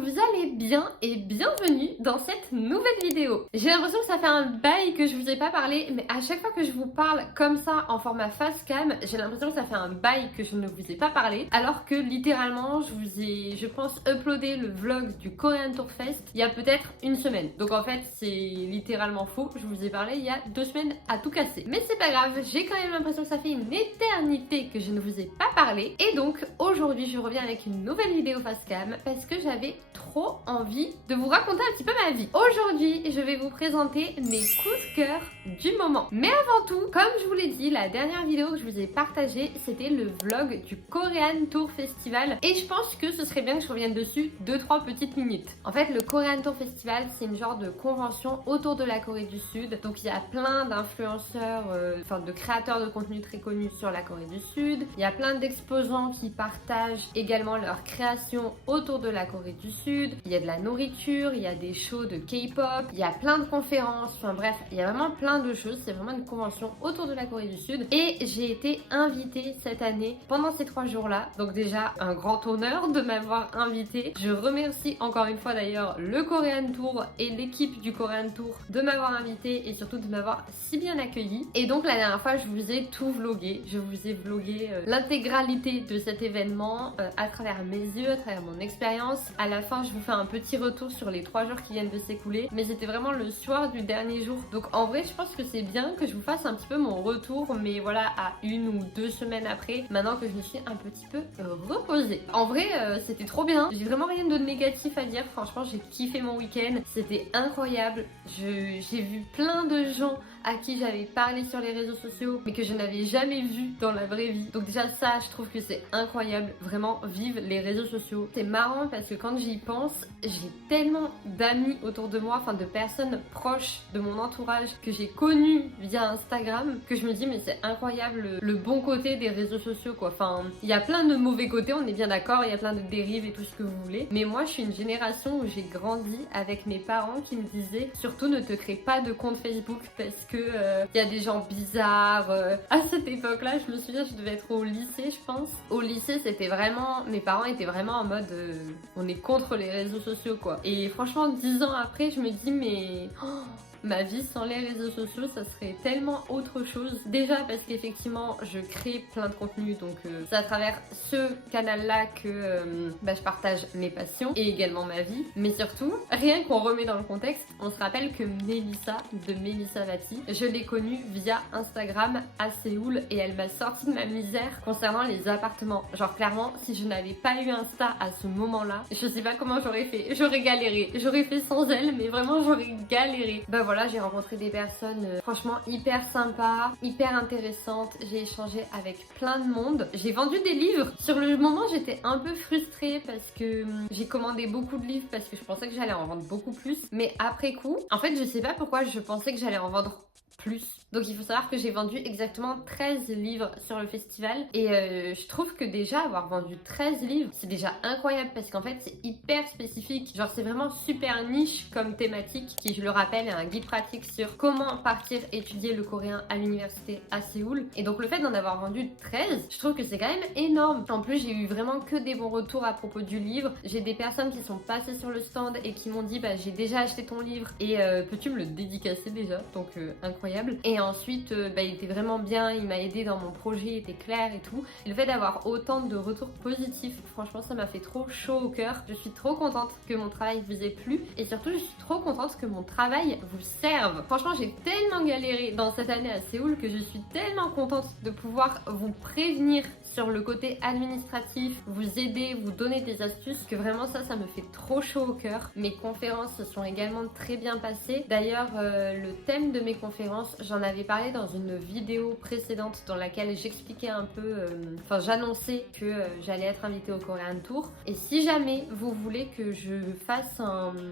que vous allez bien et bienvenue dans cette nouvelle vidéo. J'ai l'impression que ça fait un bail que je vous ai pas parlé, mais à chaque fois que je vous parle comme ça en format face cam, j'ai l'impression que ça fait un bail que je ne vous ai pas parlé, alors que littéralement je vous ai, je pense, uploadé le vlog du Korean Tour Fest il y a peut-être une semaine. Donc en fait c'est littéralement faux, je vous ai parlé il y a 2 semaines à tout casser. Mais c'est pas grave, j'ai quand même l'impression que ça fait une éternité que je ne vous ai pas parlé. Et donc aujourd'hui je reviens avec une nouvelle vidéo face cam parce que j'avais trop envie de vous raconter un petit peu ma vie. Aujourd'hui, je vais vous présenter mes coups de cœur du moment. Mais avant tout, comme je vous l'ai dit, la dernière vidéo que je vous ai partagée, c'était le vlog du Korean Tour Festival. Et je pense que ce serait bien que je revienne dessus 2-3 petites minutes. En fait, le Korean Tour Festival, c'est une genre de convention autour de la Corée du Sud. Donc il y a plein d'influenceurs, de créateurs de contenu très connus sur la Corée du Sud. Il y a plein d'exposants qui partagent également leur création autour de la Corée du Sud. Il y a de la nourriture, il y a des shows de K-pop, il y a plein de conférences, enfin bref, il y a vraiment plein de choses. C'est vraiment une convention autour de la Corée du Sud. Et j'ai été invitée cette année pendant ces 3 jours-là. Donc déjà, un grand honneur de m'avoir invitée. Je remercie encore une fois d'ailleurs le Korean Tour et l'équipe du Korean Tour de m'avoir invitée et surtout de m'avoir si bien accueillie. Et donc la dernière fois, je vous ai tout vlogué. Je vous ai vlogué l'intégralité de cet événement à travers mes yeux, à travers mon expérience. À la fin, je vous fais un petit retour sur les 3 jours qui viennent de s'écouler. Mais c'était vraiment le soir du dernier jour. Donc en vrai, je pense que c'est bien que je vous fasse un petit peu mon retour. Mais voilà, à 1 ou 2 semaines après, maintenant que je me suis un petit peu reposée. En vrai, c'était trop bien. J'ai vraiment rien de négatif à dire. Franchement, j'ai kiffé mon week-end. C'était incroyable. J'ai vu plein de gens à qui j'avais parlé sur les réseaux sociaux mais que je n'avais jamais vu dans la vraie vie. Donc déjà ça, je trouve que c'est incroyable. Vraiment, vive les réseaux sociaux. C'est marrant parce que quand j'y pense, j'ai tellement d'amis autour de moi, enfin de personnes proches de mon entourage que j'ai connues via Instagram, que je me dis mais c'est incroyable le bon côté des réseaux sociaux quoi. Enfin, il y a plein de mauvais côtés, on est bien d'accord, il y a plein de dérives et tout ce que vous voulez. Mais moi je suis une génération où j'ai grandi avec mes parents qui me disaient surtout ne te crée pas de compte Facebook parce que y a des gens bizarres. À cette époque-là, je me souviens, je devais être au lycée, je pense. Au lycée, c'était vraiment... Mes parents étaient vraiment en mode... on est contre les réseaux sociaux, quoi. Et franchement, 10 ans après, je me dis, mais... ma vie sans les réseaux sociaux, ça serait tellement autre chose. Déjà parce qu'effectivement, je crée plein de contenu, donc c'est à travers ce canal-là que je partage mes passions et également ma vie. Mais surtout, rien qu'on remet dans le contexte, on se rappelle que Mélissa, de Mélissa Vati, je l'ai connue via Instagram à Séoul et elle m'a sorti de ma misère concernant les appartements. Genre clairement, si je n'avais pas eu Insta à ce moment-là, je sais pas comment j'aurais fait. J'aurais galéré. J'aurais fait sans elle, mais vraiment j'aurais galéré. Bah voilà, j'ai rencontré des personnes franchement hyper sympas, hyper intéressantes. J'ai échangé avec plein de monde. J'ai vendu des livres. Sur le moment, j'étais un peu frustrée parce que j'ai commandé beaucoup de livres parce que je pensais que j'allais en vendre beaucoup plus. Mais après coup, en fait, je sais pas pourquoi je pensais que j'allais en vendre plus. Donc il faut savoir que j'ai vendu exactement 13 livres sur le festival et je trouve que déjà avoir vendu 13 livres c'est déjà incroyable parce qu'en fait c'est hyper spécifique, genre c'est vraiment super niche comme thématique qui, je le rappelle, est un guide pratique sur comment partir étudier le coréen à l'université à Séoul. Et donc le fait d'en avoir vendu 13, je trouve que c'est quand même énorme. En plus j'ai eu vraiment que des bons retours à propos du livre. J'ai des personnes qui sont passées sur le stand et qui m'ont dit bah j'ai déjà acheté ton livre et peux-tu me le dédicacer déjà, donc incroyable. Et ensuite, il était vraiment bien, il m'a aidé dans mon projet, il était clair et tout. Et le fait d'avoir autant de retours positifs, franchement, ça m'a fait trop chaud au cœur. Je suis trop contente que mon travail vous ait plu et surtout, je suis trop contente que mon travail vous serve. Franchement, j'ai tellement galéré dans cette année à Séoul que je suis tellement contente de pouvoir vous prévenir sur le côté administratif, vous aider, vous donner des astuces, que vraiment ça me fait trop chaud au cœur. Mes conférences se sont également très bien passées. D'ailleurs, le thème de mes conférences, j'en avais parlé dans une vidéo précédente dans laquelle j'expliquais un peu, j'annonçais que j'allais être invitée au Korean Tour. Et si jamais vous voulez que je fasse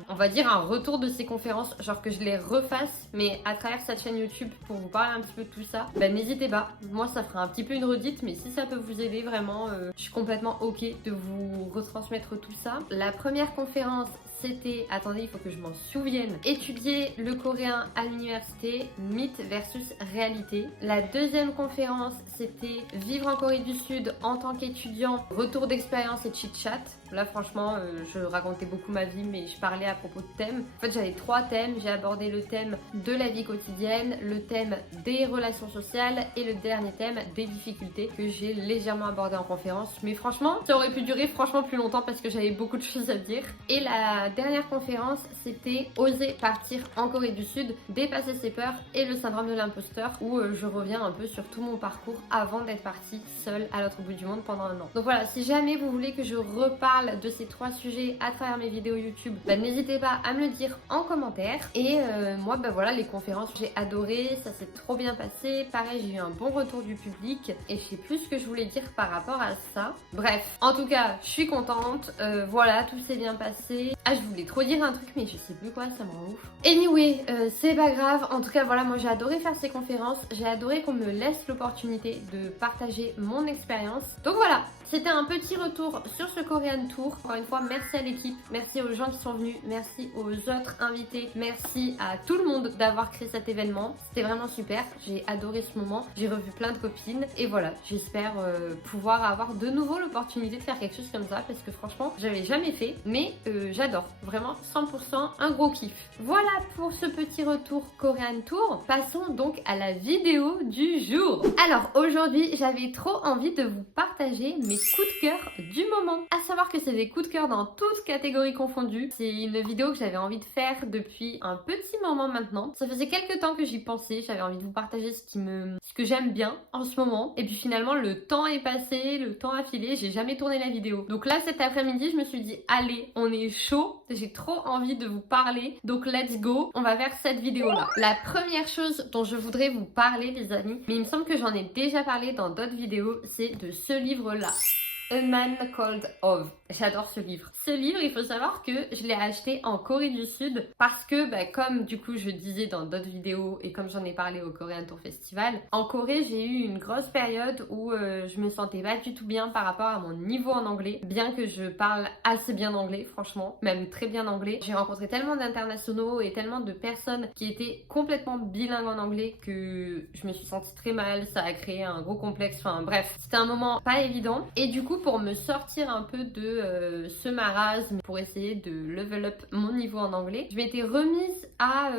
on va dire un retour de ces conférences, genre que je les refasse, mais à travers cette chaîne YouTube pour vous parler un petit peu de tout ça, n'hésitez pas. Moi, ça fera un petit peu une redite, mais si ça peut vous aider, vraiment, je suis complètement ok de vous retransmettre tout ça. La première conférence, c'était, attendez, il faut que je m'en souvienne, étudier le coréen à l'université, mythe versus réalité. La deuxième conférence, c'était vivre en Corée du Sud en tant qu'étudiant, retour d'expérience et chit-chat. Là franchement je racontais beaucoup ma vie mais je parlais à propos de thèmes. En fait j'avais 3 thèmes, j'ai abordé le thème de la vie quotidienne, le thème des relations sociales et le dernier thème des difficultés que j'ai légèrement abordé en conférence. Mais franchement ça aurait pu durer franchement plus longtemps parce que j'avais beaucoup de choses à dire. Et la dernière conférence c'était oser partir en Corée du Sud, dépasser ses peurs et le syndrome de l'imposteur où je reviens un peu sur tout mon parcours avant d'être partie seule à l'autre bout du monde pendant un an. Donc voilà, si jamais vous voulez que je reparle de ces 3 sujets à travers mes vidéos YouTube, n'hésitez pas à me le dire en commentaire. Et moi voilà, les conférences j'ai adoré, ça s'est trop bien passé, pareil j'ai eu un bon retour du public et je sais plus ce que je voulais dire par rapport à ça. Bref, en tout cas je suis contente, voilà, tout s'est bien passé. Ah, je voulais trop dire un truc mais je sais plus quoi, ça me rend ouf. Anyway, c'est pas grave, en tout cas voilà, moi j'ai adoré faire ces conférences, j'ai adoré qu'on me laisse l'opportunité de partager mon expérience. Donc voilà, c'était un petit retour sur ce Korean Tour. Encore une fois, merci à l'équipe, merci aux gens qui sont venus, merci aux autres invités, merci à tout le monde d'avoir créé cet événement. C'était vraiment super, j'ai adoré ce moment, j'ai revu plein de copines et voilà, j'espère pouvoir avoir de nouveau l'opportunité de faire quelque chose comme ça parce que franchement, j'avais jamais fait, mais j'adore, vraiment 100% un gros kiff. Voilà pour ce petit retour Korean Tour. Passons donc à la vidéo du jour. Alors aujourd'hui, j'avais trop envie de vous partager mes coups de cœur du moment. À savoir que c'est des coups de cœur dans toutes catégories confondues. C'est une vidéo que j'avais envie de faire depuis un petit moment maintenant. Ça faisait quelques temps que j'y pensais. J'avais envie de vous partager ce que j'aime bien en ce moment. Et puis finalement, le temps est passé, le temps a filé. J'ai jamais tourné la vidéo. Donc là, cet après-midi, je me suis dit, allez, on est chaud. J'ai trop envie de vous parler. Donc let's go. On va faire cette vidéo-là. La première chose dont je voudrais vous parler, les amis, mais il me semble que j'en ai déjà parlé dans d'autres vidéos, c'est de ce livre-là. A Man Called Ove. J'adore ce livre. Ce livre, il faut savoir que je l'ai acheté en Corée du Sud parce que, comme du coup je disais dans d'autres vidéos et comme j'en ai parlé au Korean Tour Festival, en Corée j'ai eu une grosse période où je me sentais pas du tout bien par rapport à mon niveau en anglais, bien que je parle assez bien anglais, franchement, même très bien anglais. J'ai rencontré tellement d'internationaux et tellement de personnes qui étaient complètement bilingues en anglais que je me suis sentie très mal, ça a créé un gros complexe, enfin bref, c'était un moment pas évident et du coup pour me sortir un peu de ce marasme, pour essayer de level up mon niveau en anglais, je m'étais remise à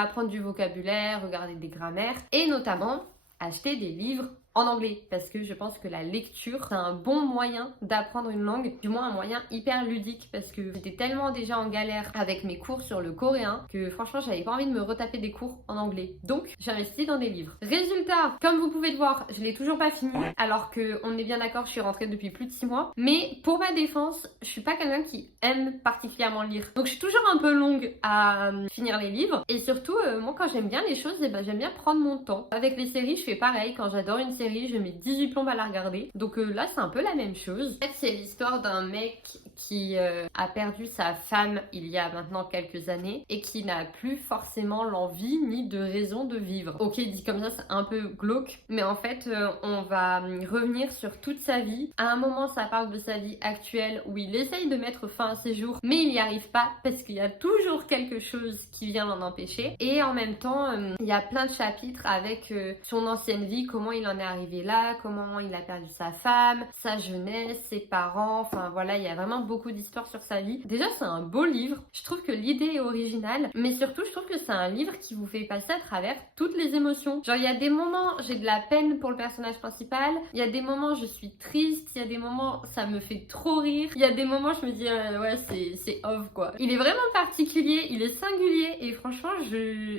apprendre du vocabulaire, regarder des grammaires et notamment acheter des livres en anglais parce que je pense que la lecture c'est un bon moyen d'apprendre une langue, du moins un moyen hyper ludique parce que j'étais tellement déjà en galère avec mes cours sur le coréen que franchement j'avais pas envie de me retaper des cours en anglais, donc j'ai investi dans des livres. Résultat, comme vous pouvez le voir, je l'ai toujours pas fini alors que on est bien d'accord, je suis rentrée depuis plus de 6 mois, mais pour ma défense je suis pas quelqu'un qui aime particulièrement lire, donc je suis toujours un peu longue à finir les livres et surtout moi quand j'aime bien les choses j'aime bien prendre mon temps. Avec les séries je fais pareil, quand j'adore une série je mets 18 plombes à la regarder. Donc là c'est un peu la même chose. En fait c'est l'histoire d'un mec qui a perdu sa femme il y a maintenant quelques années et qui n'a plus forcément l'envie ni de raison de vivre. Ok, dit comme ça c'est un peu glauque, mais en fait on va revenir sur toute sa vie. À un moment ça parle de sa vie actuelle où il essaye de mettre fin à ses jours mais il n'y arrive pas parce qu'il y a toujours quelque chose qui vient l'en empêcher. Et en même temps il y a plein de chapitres avec son ancienne vie, comment il en est arrivé là, comment il a perdu sa femme, sa jeunesse, ses parents, enfin voilà, il y a vraiment beaucoup d'histoires sur sa vie. Déjà c'est un beau livre, je trouve que l'idée est originale, mais surtout je trouve que c'est un livre qui vous fait passer à travers toutes les émotions. Genre il y a des moments j'ai de la peine pour le personnage principal, il y a des moments je suis triste, il y a des moments ça me fait trop rire, il y a des moments je me dis ouais c'est off quoi. Il est vraiment particulier, il est singulier et franchement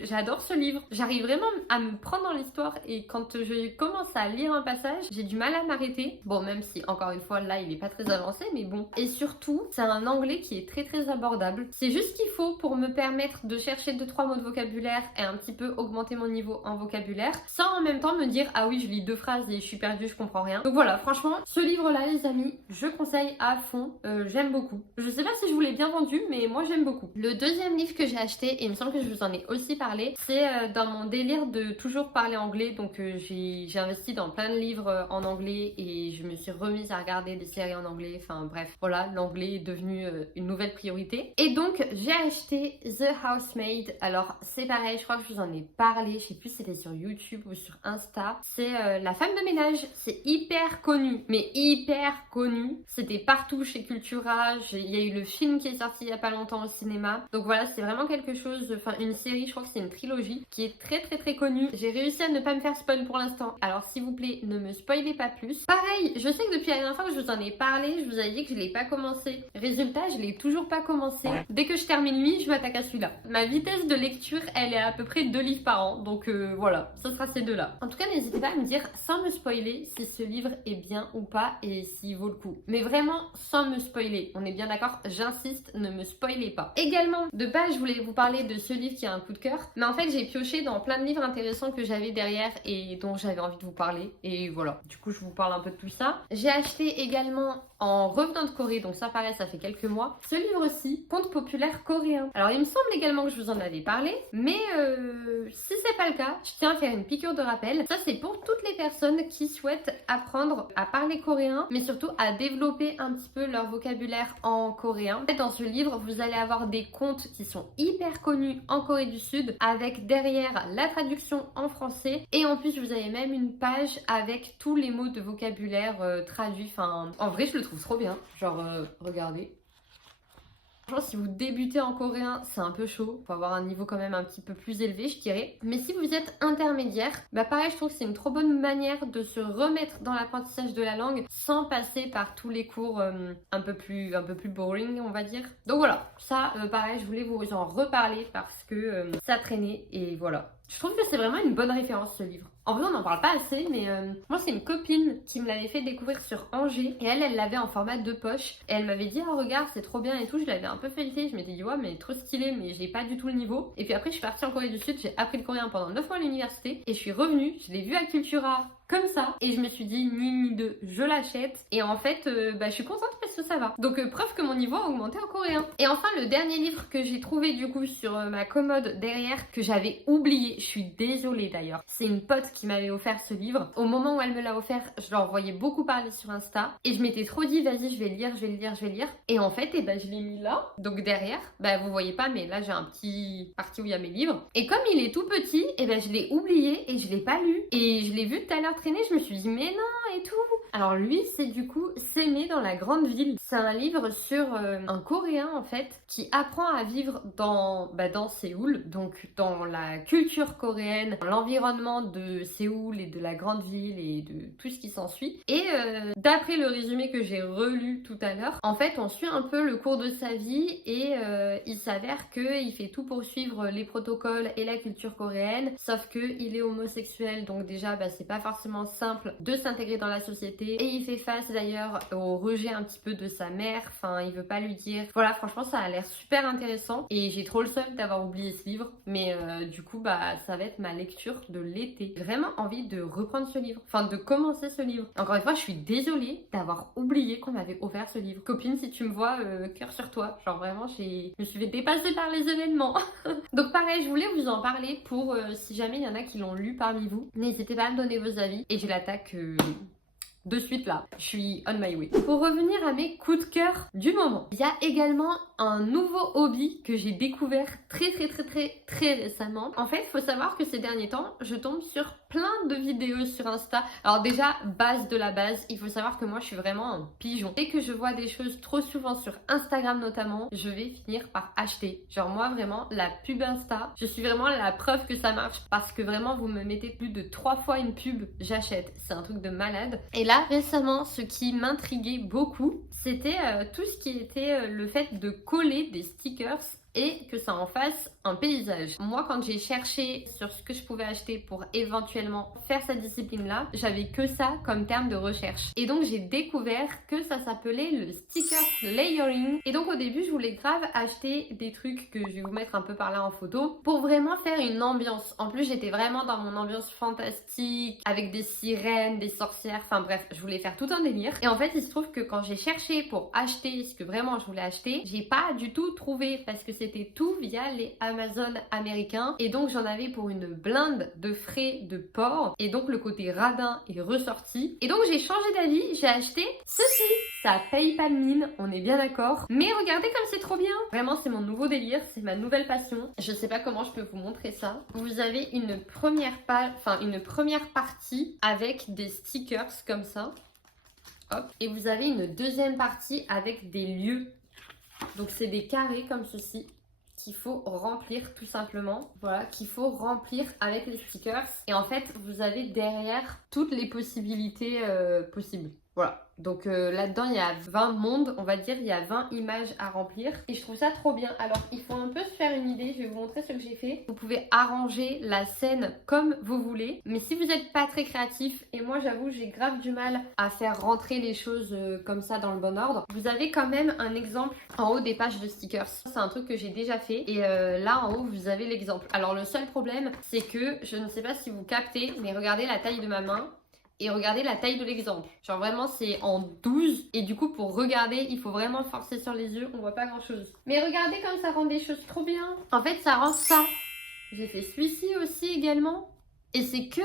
j'adore ce livre. J'arrive vraiment à me prendre dans l'histoire et quand je commence à lire un passage, j'ai du mal à m'arrêter. Bon, même si encore une fois là il est pas très avancé, mais bon. Et surtout, c'est un anglais qui est très très abordable. C'est juste ce qu'il faut pour me permettre de chercher 2-3 mots de vocabulaire et un petit peu augmenter mon niveau en vocabulaire, sans en même temps me dire ah oui je lis 2 phrases et je suis perdue, je comprends rien. Donc voilà, franchement, ce livre là les amis, je conseille à fond, j'aime beaucoup. Je sais pas si je vous l'ai bien vendu, mais moi j'aime beaucoup. Le deuxième livre que j'ai acheté, et il me semble que je vous en ai aussi parlé, c'est dans mon délire de toujours parler anglais, donc j'ai investi aussi dans plein de livres en anglais et je me suis remise à regarder des séries en anglais. Enfin bref, voilà, l'anglais est devenu une nouvelle priorité. Et donc j'ai acheté The Housemaid. Alors c'est pareil, je crois que je vous en ai parlé, je sais plus si c'était sur YouTube ou sur Insta. C'est la femme de ménage, c'est hyper connu, mais hyper connu. C'était partout chez Cultura, il y a eu le film qui est sorti il y a pas longtemps au cinéma. Donc voilà, c'est vraiment quelque chose, enfin une série, je crois que c'est une trilogie qui est très connue. J'ai réussi à ne pas me faire spoil pour l'instant. Alors s'il vous plaît, ne me spoilez pas plus. Pareil, je sais que depuis la dernière fois que je vous en ai parlé, je vous avais dit que je l'ai pas commencé. Résultat, je l'ai toujours pas commencé. Dès que je termine lui, je m'attaque à celui-là. Ma vitesse de lecture, elle est à peu près 2 livres par an. Donc voilà, ça sera ces deux-là. En tout cas, n'hésitez pas à me dire sans me spoiler si ce livre est bien ou pas et s'il vaut le coup. Mais vraiment sans me spoiler. On est bien d'accord, j'insiste, ne me spoilez pas. Également, de base, je voulais vous parler de ce livre qui a un coup de cœur. Mais en fait, j'ai pioché dans plein de livres intéressants que j'avais derrière et dont j'avais envie de vous parler. Et voilà, du coup, je vous parle un peu de tout ça. J'ai acheté également en revenant de Corée, donc ça pareil, ça fait quelques mois, ce livre-ci, Contes populaires coréens. Alors il me semble également que je vous en avais parlé, mais si c'est pas le cas, je tiens à faire une piqûre de rappel. Ça c'est pour toutes les personnes qui souhaitent apprendre à parler coréen, mais surtout à développer un petit peu leur vocabulaire en coréen. En fait, dans ce livre, vous allez avoir des contes qui sont hyper connus en Corée du Sud, avec derrière la traduction en français, et en plus vous avez même une page avec tous les mots de vocabulaire traduits. Enfin, en vrai, je le trouve trop bien. Genre, regardez. Franchement, si vous débutez en coréen, c'est un peu chaud. Faut avoir un niveau quand même un petit peu plus élevé, je dirais. Mais si vous êtes intermédiaire, bah pareil, je trouve que c'est une trop bonne manière de se remettre dans l'apprentissage de la langue sans passer par tous les cours un peu plus boring, on va dire. Donc voilà, ça, pareil, je voulais vous en reparler parce que ça traînait et voilà. Je trouve que c'est vraiment une bonne référence ce livre. En vrai, on n'en parle pas assez, mais moi, c'est une copine qui me l'avait fait découvrir sur Angers. Et elle l'avait en format de poche. Et elle m'avait dit, oh, regarde, c'est trop bien et tout. Je l'avais un peu feuilleté. Je m'étais dit, ouais, mais trop stylé, mais j'ai pas du tout le niveau. Et puis après, je suis partie en Corée du Sud. J'ai appris le coréen pendant 9 mois à l'université. Et je suis revenue. Je l'ai vu à Cultura comme ça. Et je me suis dit, ni deux, je l'achète. Et en fait, je suis contente parce que ça va. Donc, preuve que mon niveau a augmenté en coréen. Et enfin, le dernier livre que j'ai trouvé du coup sur ma commode derrière, que j'avais oublié. Je suis désolée d'ailleurs. C'est une pote qui m'avait offert ce livre. Au moment où elle me l'a offert, je l'en voyais beaucoup parler sur Insta. Et je m'étais trop dit, vas-y, je vais le lire. Et en fait, je l'ai mis là. Donc derrière, vous voyez pas, mais là j'ai un petit partie où il y a mes livres. Et comme il est tout petit, je l'ai oublié et je l'ai pas lu. Et je l'ai vu tout à l'heure traîner, je me suis dit, mais non, et tout. Alors lui, c'est du coup S'aimer dans la grande ville. C'est un livre sur un Coréen en fait, qui apprend à vivre dans Séoul, donc dans la culture coréenne, dans l'environnement de Séoul et de la grande ville et de tout ce qui s'ensuit. Et d'après le résumé que j'ai relu tout à l'heure, en fait on suit un peu le cours de sa vie et il s'avère qu'il fait tout pour suivre les protocoles et la culture coréenne, sauf qu'il est homosexuel, donc déjà c'est pas forcément simple de s'intégrer dans la société et il fait face d'ailleurs au rejet un petit peu de sa mère, enfin il veut pas lui dire. Voilà, franchement ça a l'air super intéressant et j'ai trop le seum d'avoir oublié ce livre, mais du coup ça va être ma lecture de l'été. J'ai vraiment envie de reprendre ce livre, enfin de commencer ce livre. Encore une fois, je suis désolée d'avoir oublié qu'on m'avait offert ce livre. Copine, si tu me vois, cœur sur toi. Genre vraiment, je me suis fait dépasser par les événements. Donc pareil, je voulais vous en parler pour si jamais il y en a qui l'ont lu parmi vous. N'hésitez pas à me donner vos avis et je l'attaque de suite là, je suis on my way. Pour revenir à mes coups de cœur du moment, il y a également un nouveau hobby que j'ai découvert très récemment. En fait, il faut savoir que ces derniers temps, je tombe sur plein de vidéos sur Insta. Alors déjà, base de la base, il faut savoir que moi je suis vraiment un pigeon. Dès que je vois des choses trop souvent sur Instagram notamment, je vais finir par acheter. Genre moi vraiment, la pub Insta, je suis vraiment la preuve que ça marche parce que vraiment vous me mettez plus de 3 fois une pub, j'achète. C'est un truc de malade. Et là, récemment, ce qui m'intriguait beaucoup, c'était tout ce qui était le fait de coller des stickers et que ça en fasse un paysage. Moi, quand j'ai cherché sur ce que je pouvais acheter pour éventuellement faire cette discipline-là, j'avais que ça comme terme de recherche. Et donc, j'ai découvert que ça s'appelait le sticker layering. Et donc, au début, je voulais grave acheter des trucs que je vais vous mettre un peu par là en photo pour vraiment faire une ambiance. En plus, j'étais vraiment dans mon ambiance fantastique avec des sirènes, des sorcières, enfin bref, je voulais faire tout un délire. Et en fait, il se trouve que quand j'ai cherché pour acheter ce que vraiment je voulais acheter, j'ai pas du tout trouvé parce que c'est c'était tout via les Amazon américains et donc j'en avais pour une blinde de frais de port et donc le côté radin est ressorti et donc j'ai changé d'avis, j'ai acheté ceci. Ça paye pas de mine, on est bien d'accord, mais regardez comme c'est trop bien. Vraiment c'est mon nouveau délire, c'est ma nouvelle passion. Je sais pas comment je peux vous montrer ça. Vous avez une première page, enfin une première partie avec des stickers comme ça. Hop. Et vous avez une deuxième partie avec des lieux. Donc c'est des carrés comme ceci qu'il faut remplir tout simplement. Voilà, qu'il faut remplir avec les stickers. Et en fait, vous avez derrière toutes les possibilités possibles. Voilà. Donc là-dedans, il y a 20 mondes, on va dire, il y a 20 images à remplir. Et je trouve ça trop bien. Alors, il faut un peu se faire une idée, je vais vous montrer ce que j'ai fait. Vous pouvez arranger la scène comme vous voulez. Mais si vous n'êtes pas très créatif, et moi j'avoue, j'ai grave du mal à faire rentrer les choses comme ça dans le bon ordre, vous avez quand même un exemple en haut des pages de stickers. C'est un truc que j'ai déjà fait. Et là, en haut, vous avez l'exemple. Alors, le seul problème, c'est que, je ne sais pas si vous captez, mais regardez la taille de ma main. Et regardez la taille de l'exemple. Genre vraiment c'est en 12. Et du coup pour regarder il faut vraiment forcer sur les yeux. On voit pas grand chose. Mais regardez comme ça rend des choses trop bien. En fait ça rend ça. J'ai fait celui-ci aussi également. Et c'est que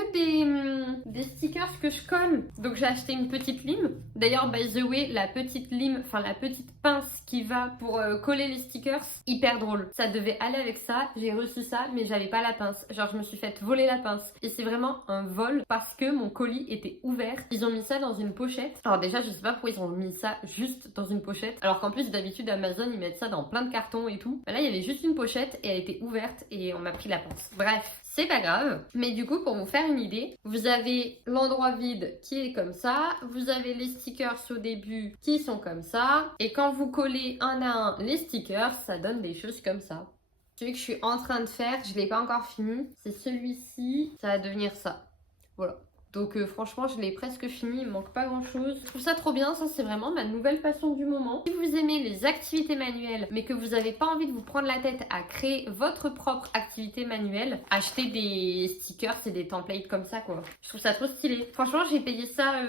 des stickers que je colle. Donc j'ai acheté une petite lime. D'ailleurs, by the way, la petite lime, enfin la petite pince qui va pour coller les stickers, hyper drôle. Ça devait aller avec ça. J'ai reçu ça, mais j'avais pas la pince. Genre je me suis fait voler la pince. Et c'est vraiment un vol parce que mon colis était ouvert. Ils ont mis ça dans une pochette. Alors déjà, je sais pas pourquoi ils ont mis ça juste dans une pochette. Alors qu'en plus, d'habitude, Amazon, ils mettent ça dans plein de cartons et tout. Mais là, il y avait juste une pochette et elle était ouverte et on m'a pris la pince. Bref. C'est pas grave, mais du coup pour vous faire une idée, vous avez l'endroit vide qui est comme ça, vous avez les stickers au début qui sont comme ça, et quand vous collez un à un les stickers, ça donne des choses comme ça. Celui que je suis en train de faire, je l'ai pas encore fini, c'est celui-ci, ça va devenir ça. Voilà. Donc franchement je l'ai presque fini, il me manque pas grand chose. Je trouve ça trop bien, ça c'est vraiment ma nouvelle passion du moment. Si vous aimez les activités manuelles mais que vous n'avez pas envie de vous prendre la tête à créer votre propre activité manuelle, achetez des stickers et des templates comme ça quoi. Je trouve ça trop stylé. Franchement j'ai payé ça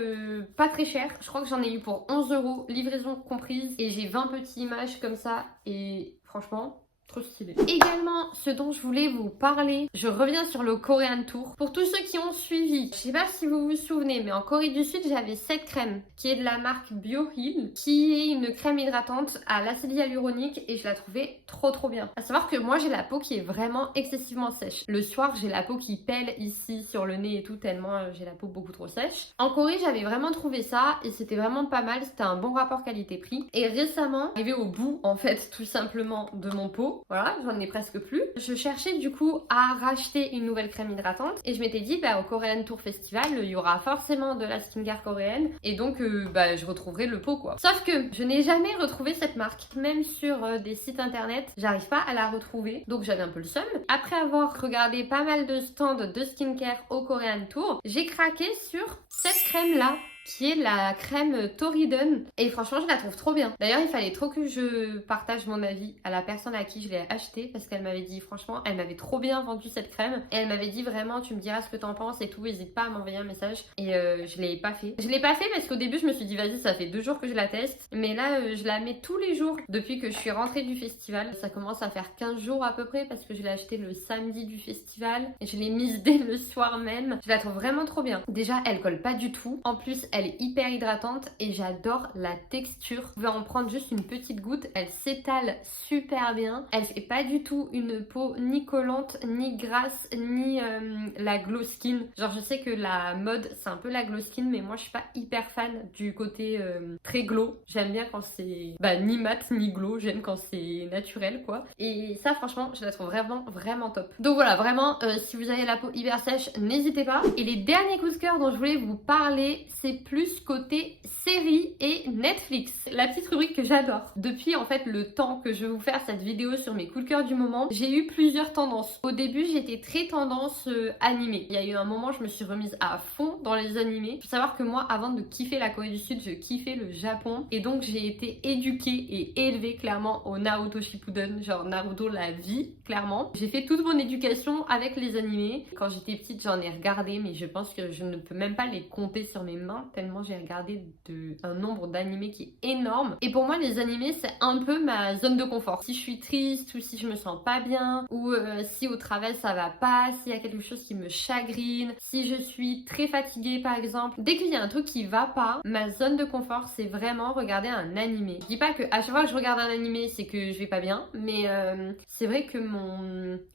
pas très cher, je crois que j'en ai eu pour 11 €, livraison comprise, et j'ai 20 petites images comme ça et franchement... trop stylé. Également, ce dont je voulais vous parler, je reviens sur le Korean Tour. Pour tous ceux qui ont suivi, je sais pas si vous vous souvenez, mais en Corée du Sud, j'avais cette crème qui est de la marque BioHeal, qui est une crème hydratante à l'acide hyaluronique et je la trouvais trop bien. À savoir que moi, j'ai la peau qui est vraiment excessivement sèche. Le soir, j'ai la peau qui pèle ici sur le nez et tout, tellement j'ai la peau beaucoup trop sèche. En Corée, j'avais vraiment trouvé ça et c'était vraiment pas mal. C'était un bon rapport qualité-prix. Et récemment, arrivé au bout, en fait, tout simplement de mon pot. Voilà, j'en ai presque plus. Je cherchais du coup à racheter une nouvelle crème hydratante et je m'étais dit bah au Korean Tour Festival il y aura forcément de la skincare coréenne et donc je retrouverai le pot quoi. Sauf que je n'ai jamais retrouvé cette marque, même sur des sites internet, j'arrive pas à la retrouver, donc j'avais un peu le seum. Après avoir regardé pas mal de stands de skincare au Korean Tour, j'ai craqué sur cette crème là, qui est la crème Toriden et franchement je la trouve trop bien. D'ailleurs il fallait trop que je partage mon avis à la personne à qui je l'ai acheté parce qu'elle m'avait dit franchement elle m'avait trop bien vendu cette crème et elle m'avait dit vraiment tu me diras ce que t'en penses et tout, n'hésite pas à m'envoyer un message et je l'ai pas fait. Je l'ai pas fait parce qu'au début je me suis dit vas-y ça fait 2 jours que je la teste mais là je la mets tous les jours depuis que je suis rentrée du festival. Ça commence à faire 15 jours à peu près parce que je l'ai acheté le samedi du festival et je l'ai mise dès le soir même. Je la trouve vraiment trop bien. Déjà elle colle pas du tout, en plus elle est hyper hydratante et j'adore la texture. Vous pouvez en prendre juste une petite goutte, elle s'étale super bien. Elle fait pas du tout une peau ni collante, ni grasse, ni la glow skin. Genre je sais que la mode c'est un peu la glow skin mais moi je suis pas hyper fan du côté très glow. J'aime bien quand c'est ni mat ni glow, j'aime quand c'est naturel quoi. Et ça franchement je la trouve vraiment top. Donc voilà vraiment si vous avez la peau hyper sèche n'hésitez pas. Et les derniers coups de cœur dont je voulais vous parler c'est plus côté série et Netflix. La petite rubrique que j'adore. Depuis en fait le temps que je vais vous faire cette vidéo sur mes coups de cœur du moment, j'ai eu plusieurs tendances. Au début j'étais très tendance animée. Il y a eu un moment je me suis remise à fond dans les animés. Il faut savoir que moi avant de kiffer la Corée du Sud, je kiffais le Japon. Et donc j'ai été éduquée et élevée clairement au Naruto Shippuden. Genre Naruto la vie, clairement. J'ai fait toute mon éducation avec les animés. Quand j'étais petite j'en ai regardé mais je pense que je ne peux même pas les compter sur mes mains tellement j'ai regardé un nombre d'animés qui est énorme. Et pour moi, les animés, c'est un peu ma zone de confort. Si je suis triste ou si je me sens pas bien ou si au travail ça va pas, s'il y a quelque chose qui me chagrine, si je suis très fatiguée par exemple, dès qu'il y a un truc qui va pas, ma zone de confort, c'est vraiment regarder un animé. Je dis pas que à chaque fois que je regarde un animé, c'est que je vais pas bien, mais c'est vrai que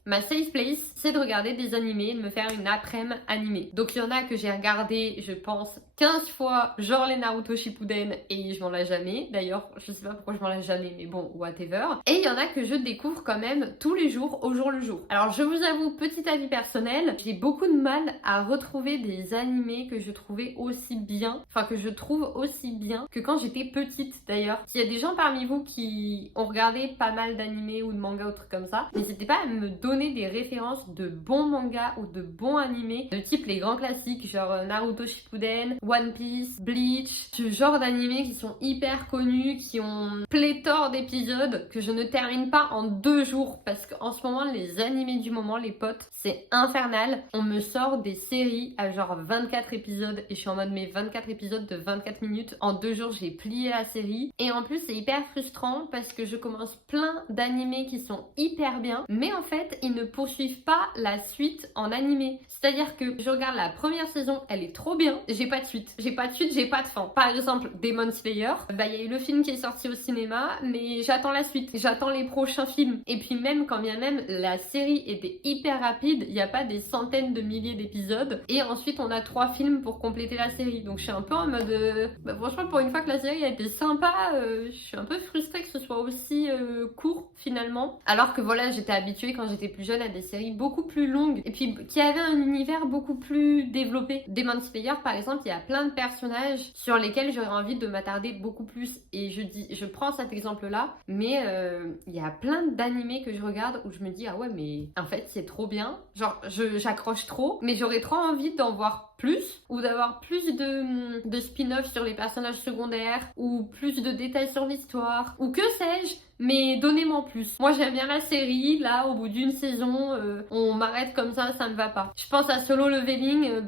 ma safe place, c'est de regarder des animés, de me faire une après-midi animée. Donc il y en a que j'ai regardé, je pense, 15 fois, genre les Naruto Shippuden, et je m'en lasse jamais. D'ailleurs, je sais pas pourquoi je m'en lasse jamais, mais bon, whatever. Et il y en a que je découvre quand même tous les jours, au jour le jour. Alors je vous avoue, petit avis personnel, j'ai beaucoup de mal à retrouver des animés que je trouvais aussi bien, enfin que je trouve aussi bien que quand j'étais petite d'ailleurs. S'il y a des gens parmi vous qui ont regardé pas mal d'animés ou de mangas ou trucs comme ça, n'hésitez pas à me donner des références de bons mangas ou de bons animés, de type les grands classiques, genre Naruto Shippuden, One Piece, Bleach, ce genre d'animés qui sont hyper connus, qui ont pléthore d'épisodes que je ne termine pas en 2 jours parce qu'en ce moment les animés du moment, les potes, c'est infernal. On me sort des séries à genre 24 épisodes et je suis en mode mais 24 épisodes de 24 minutes, en 2 jours j'ai plié la série. Et en plus c'est hyper frustrant parce que je commence plein d'animés qui sont hyper bien, mais en fait ils ne poursuivent pas la suite en animé. C'est-à-dire que je regarde la première saison, elle est trop bien, j'ai pas de suite, j'ai pas de fin. Par exemple, Demon Slayer, bah il y a eu le film qui est sorti au cinéma, mais j'attends la suite, j'attends les prochains films. Et puis même quand bien même la série était hyper rapide, il n'y a pas des centaines de milliers d'épisodes, et ensuite on a 3 films pour compléter la série. Donc je suis un peu en mode, bah franchement pour une fois que la série a été sympa, je suis un peu frustrée que ce soit aussi court finalement. Alors que voilà, j'étais habituée quand j'étais plus jeune à des séries beaucoup plus longues, et puis qui avaient un univers beaucoup plus développé. Demon Slayer par exemple, il y a plein de personnages sur lesquels j'aurais envie de m'attarder beaucoup plus, et je prends cet exemple là, mais il y a plein d'animés que je regarde où je me dis ah ouais mais en fait c'est trop bien, genre j'accroche trop, mais j'aurais trop envie d'en voir plus, ou d'avoir plus de spin-off sur les personnages secondaires, ou plus de détails sur l'histoire, ou que sais-je, mais donnez-moi plus. Moi j'aime bien la série, là au bout d'une saison on m'arrête comme ça me va pas. Je pense à Solo Leveling,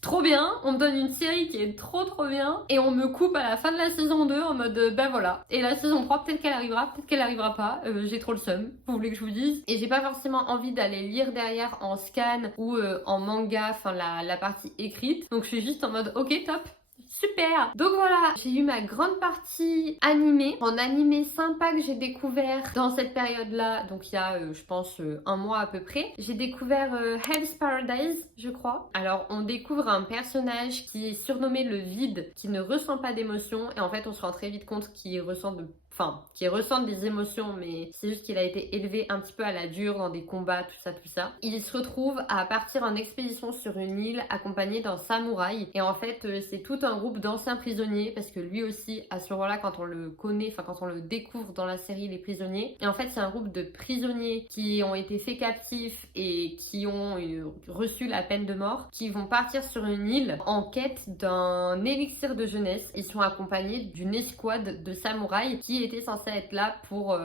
trop bien, on me donne une série qui est trop bien et on me coupe à la fin de la saison 2 en mode ben voilà. Et la saison 3 peut-être qu'elle arrivera, peut-être qu'elle arrivera pas, j'ai trop le seum, vous voulez que je vous dise. Et j'ai pas forcément envie d'aller lire derrière en scan ou en manga, enfin la partie écrite. Donc je suis juste en mode ok top. Super! Donc voilà, j'ai eu ma grande partie animée. En animé sympa que j'ai découvert dans cette période-là, donc il y a je pense un mois à peu près. J'ai découvert Hell's Paradise, je crois. Alors on découvre un personnage qui est surnommé le vide, qui ne ressent pas d'émotions, et en fait on se rend très vite compte qu'il ressent qui ressent des émotions, mais c'est juste qu'il a été élevé un petit peu à la dure dans des combats, tout ça. Il se retrouve à partir en expédition sur une île accompagné d'un samouraï, et en fait c'est tout un groupe d'anciens prisonniers, parce que lui aussi à ce moment-là, quand on le connaît, enfin quand on le découvre dans la série Les Prisonniers, et en fait c'est un groupe de prisonniers qui ont été faits captifs et qui ont reçu la peine de mort, qui vont partir sur une île en quête d'un élixir de jeunesse. Ils sont accompagnés d'une escouade de samouraïs qui était censé être là pour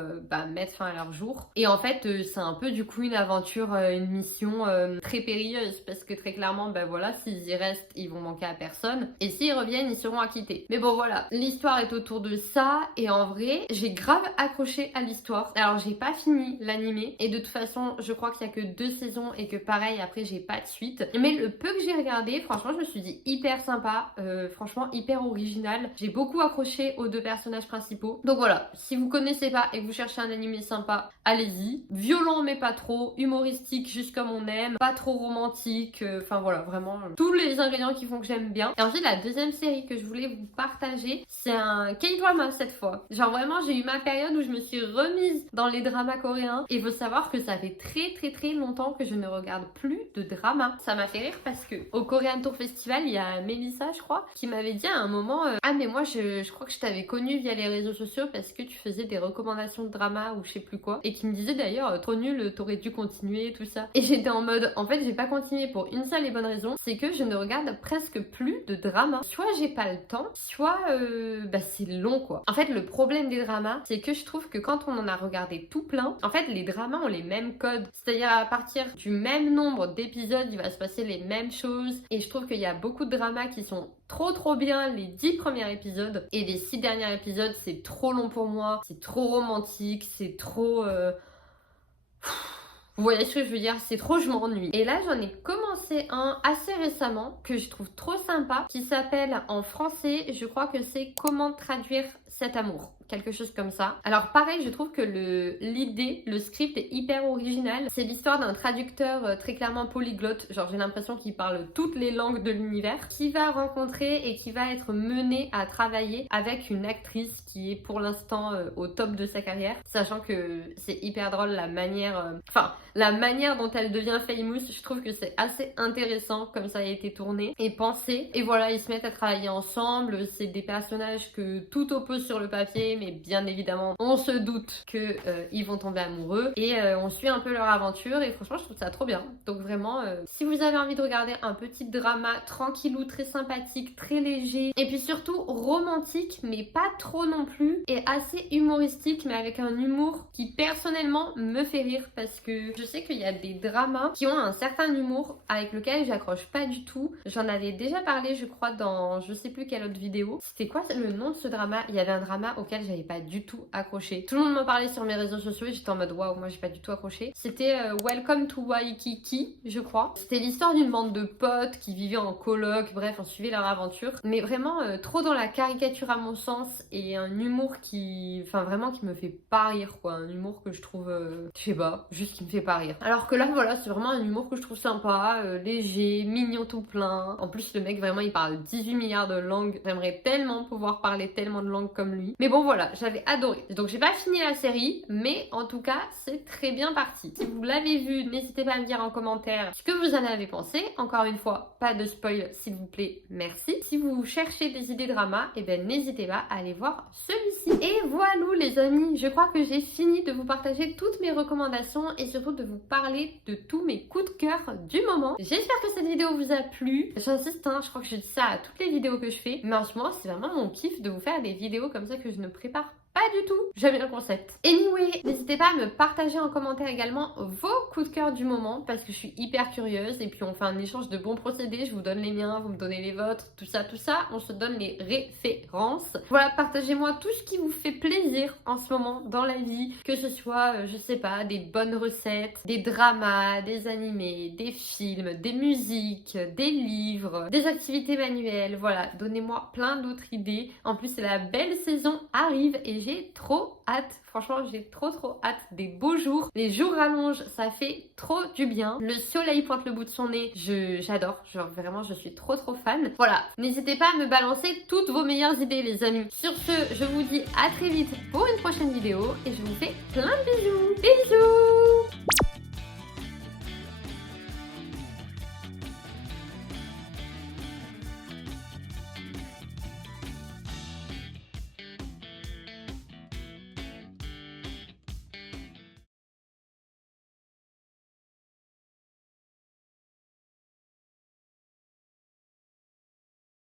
mettre fin à leur jour. Et en fait c'est un peu du coup une aventure, une mission très périlleuse, parce que très clairement voilà, s'ils y restent ils vont manquer à personne, et s'ils reviennent ils seront acquittés. Mais bon voilà, l'histoire est autour de ça, et en vrai j'ai grave accroché à l'histoire. Alors j'ai pas fini l'animé, et de toute façon je crois qu'il y a que 2 saisons, et que pareil après j'ai pas de suite, mais le peu que j'ai regardé, franchement je me suis dit hyper sympa, franchement hyper original. J'ai beaucoup accroché aux 2 personnages principaux. Donc voilà, si vous connaissez pas et que vous cherchez un animé sympa, allez-y. Violent mais pas trop, humoristique juste comme on aime, pas trop romantique, enfin voilà, vraiment tous les ingrédients qui font que j'aime bien. Et ensuite la deuxième série que je voulais vous partager, c'est un K-drama cette fois. Genre vraiment j'ai eu ma période où je me suis remise dans les dramas coréens, et il faut savoir que ça fait très longtemps que je ne regarde plus de drama. Ça m'a fait rire parce que au Korean Tour Festival, il y a Mélissa je crois qui m'avait dit à un moment ah mais moi je crois que je t'avais connue via les réseaux sociaux parce que tu faisais des recommandations de drama ou je sais plus quoi, et qui me disait d'ailleurs trop nul, t'aurais dû continuer, tout ça. Et j'étais en mode, en fait j'ai pas continué pour une seule et bonne raison, c'est que je ne regarde presque plus de drama. Soit j'ai pas le temps, soit c'est long quoi. En fait le problème des dramas, c'est que je trouve que quand on en a regardé tout plein, en fait les dramas ont les mêmes codes, c'est-à-dire à partir du même nombre d'épisodes, il va se passer les mêmes choses, et je trouve qu'il y a beaucoup de dramas qui sont trop bien les 10 premiers épisodes, et les 6 derniers épisodes c'est trop long pour moi, c'est trop romantique, c'est trop... Vous voyez ce que je veux dire? C'est trop, je m'ennuie. Et là, j'en ai commencé un assez récemment que je trouve trop sympa, qui s'appelle en français, je crois que c'est Comment traduire cet amour. Quelque chose comme ça. Alors pareil, je trouve que l'idée, le script est hyper original. C'est l'histoire d'un traducteur très clairement polyglotte, genre j'ai l'impression qu'il parle toutes les langues de l'univers, qui va rencontrer et qui va être mené à travailler avec une actrice qui est pour l'instant au top de sa carrière, sachant que c'est hyper drôle la manière, la manière dont elle devient famous, je trouve que c'est assez intéressant comme ça a été tourné et pensé. Et voilà, ils se mettent à travailler ensemble, c'est des personnages que tout oppose sur le papier, mais bien évidemment on se doute que ils vont tomber amoureux, et on suit un peu leur aventure, et franchement je trouve ça trop bien. Donc vraiment si vous avez envie de regarder un petit drama tranquillou, très sympathique, très léger, et puis surtout romantique mais pas trop non plus, et assez humoristique mais avec un humour qui personnellement me fait rire, parce que je sais qu'il y a des dramas qui ont un certain humour avec lequel j'accroche pas du tout. J'en avais déjà parlé je crois dans je sais plus quelle autre vidéo. C'était quoi le nom de ce drama? Il y avait un drama auquel j'avais pas du tout accroché. Tout le monde m'en parlait sur mes réseaux sociaux et j'étais en mode waouh, moi j'ai pas du tout accroché. C'était Welcome to Waikiki, je crois. C'était l'histoire d'une bande de potes qui vivaient en coloc, bref, on suivait leur aventure. Mais vraiment trop dans la caricature à mon sens, et un humour qui, vraiment qui me fait pas rire quoi. Un humour que je trouve, je sais pas, juste qui me fait pas rire. Alors que là voilà, c'est vraiment un humour que je trouve sympa, léger, mignon tout plein. En plus le mec vraiment il parle 18 milliards de langues. J'aimerais tellement pouvoir parler tellement de langues comme lui. Mais bon voilà, j'avais adoré. Donc j'ai pas fini la série, mais en tout cas c'est très bien parti. Si vous l'avez vu, n'hésitez pas à me dire en commentaire ce que vous en avez pensé. Encore une fois, pas de spoil s'il vous plaît, merci. Si vous cherchez des idées drama, et ben n'hésitez pas à aller voir celui-ci. Et voilà les amis, je crois que j'ai fini de vous partager toutes mes recommandations et surtout de vous parler de tous mes coups de cœur du moment. J'espère que cette vidéo vous a plu. J'insiste, je crois que je dis ça à toutes les vidéos que je fais, mais en ce moment c'est vraiment mon kiff de vous faire des vidéos comme ça que je ne prépare pas du tout. J'aime bien le concept. Anyway, n'hésitez pas à me partager en commentaire également vos coups de cœur du moment, parce que je suis hyper curieuse, et puis on fait un échange de bons procédés. Je vous donne les miens, vous me donnez les vôtres, tout ça, on se donne les références. Voilà, partagez-moi tout ce qui vous fait plaisir en ce moment dans la vie, que ce soit, je sais pas, des bonnes recettes, des dramas, des animés, des films, des musiques, des livres, des activités manuelles. Voilà, donnez-moi plein d'autres idées. En plus, la belle saison arrive et j'ai trop hâte. Franchement, j'ai trop hâte des beaux jours. Les jours rallongent, ça fait trop du bien. Le soleil pointe le bout de son nez. J'adore. Genre vraiment, je suis trop fan. Voilà. N'hésitez pas à me balancer toutes vos meilleures idées, les amis. Sur ce, je vous dis à très vite pour une prochaine vidéo et je vous fais plein de bisous. Bisous!